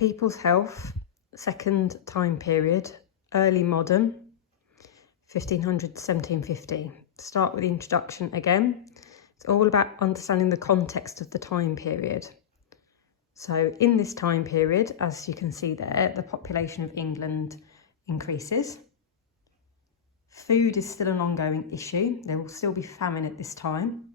People's health, second time period, early modern, 1500 to 1750. Start with the introduction again. It's all about understanding the context of the time period. So in this time period, as you can see there, the population of England increases. Food is still an ongoing issue. There will still be famine at this time.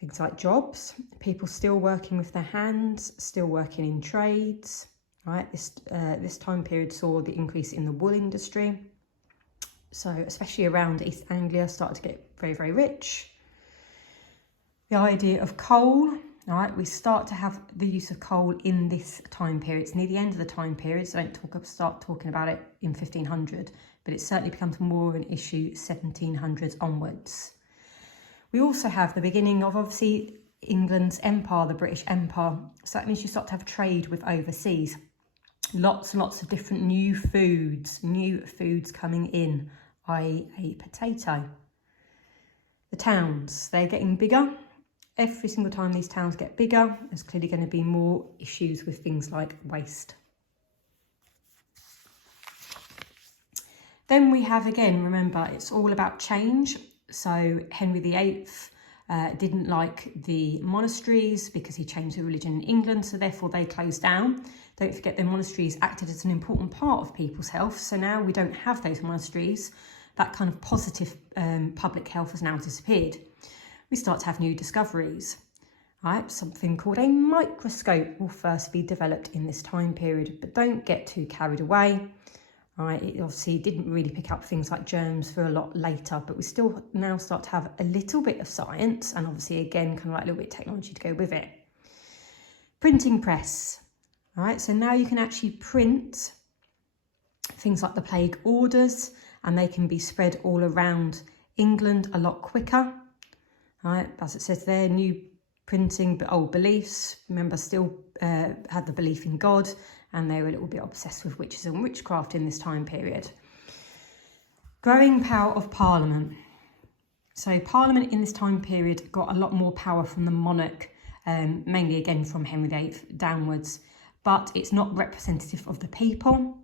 Things like jobs, people still working with their hands, still working in trades, right? This time period saw the increase in the wool industry. So especially around East Anglia started to get very, very rich. The idea of coal, all right, we start to have the use of coal in this time period. It's near the end of the time period, so don't start talking about it in 1500, but it certainly becomes more of an issue 1700s onwards. We also have the beginning of, obviously, England's empire, the British Empire. So that means you start to have trade with overseas. Lots and lots of different new foods coming in, i.e. a potato. The towns, they're getting bigger. Every single time these towns get bigger, there's clearly going to be more issues with things like waste. Then we have, again, remember, it's all about change. So Henry VIII didn't like the monasteries because he changed the religion in England, so therefore they closed down. Don't forget the monasteries acted as an important part of people's health, so now we don't have those monasteries. That kind of positive public health has now disappeared. We start to have new discoveries. Right? Something called a microscope will first be developed in this time period, but don't get too carried away. Right, it obviously didn't really pick up things like germs for a lot later, but we still now start to have a little bit of science and obviously again kind of like a little bit of technology to go with it. Printing press. All right, so now you can actually print things like the plague orders and they can be spread all around England a lot quicker. All right, as it says there, new printing but old beliefs. Remember, still had the belief in God, and they were a little bit obsessed with witches and witchcraft in this time period. Growing power of Parliament. So Parliament in this time period got a lot more power from the monarch, mainly again from Henry VIII downwards, but it's not representative of the people.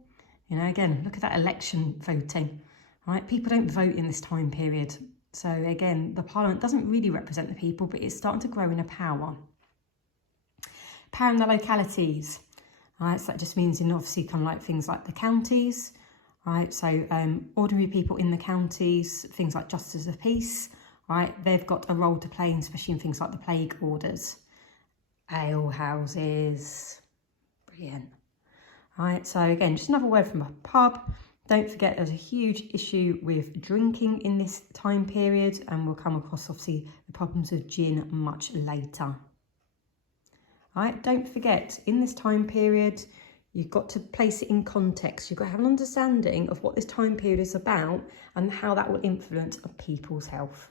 You know, again, look at that election voting, right? People don't vote in this time period. So again, the Parliament doesn't really represent the people, but it's starting to grow in a power. Power in the localities. Right, so that just means in obviously kind of like things like the counties, right? So ordinary people in the counties, things like justices of peace, right? They've got a role to play, especially in things like the plague orders, ale houses, brilliant. Right, so again, just another word from a pub. Don't forget there's a huge issue with drinking in this time period, and we'll come across obviously the problems of gin much later. Right, don't forget, in this time period, you've got to place it in context. You've got to have an understanding of what this time period is about and how that will influence people's health.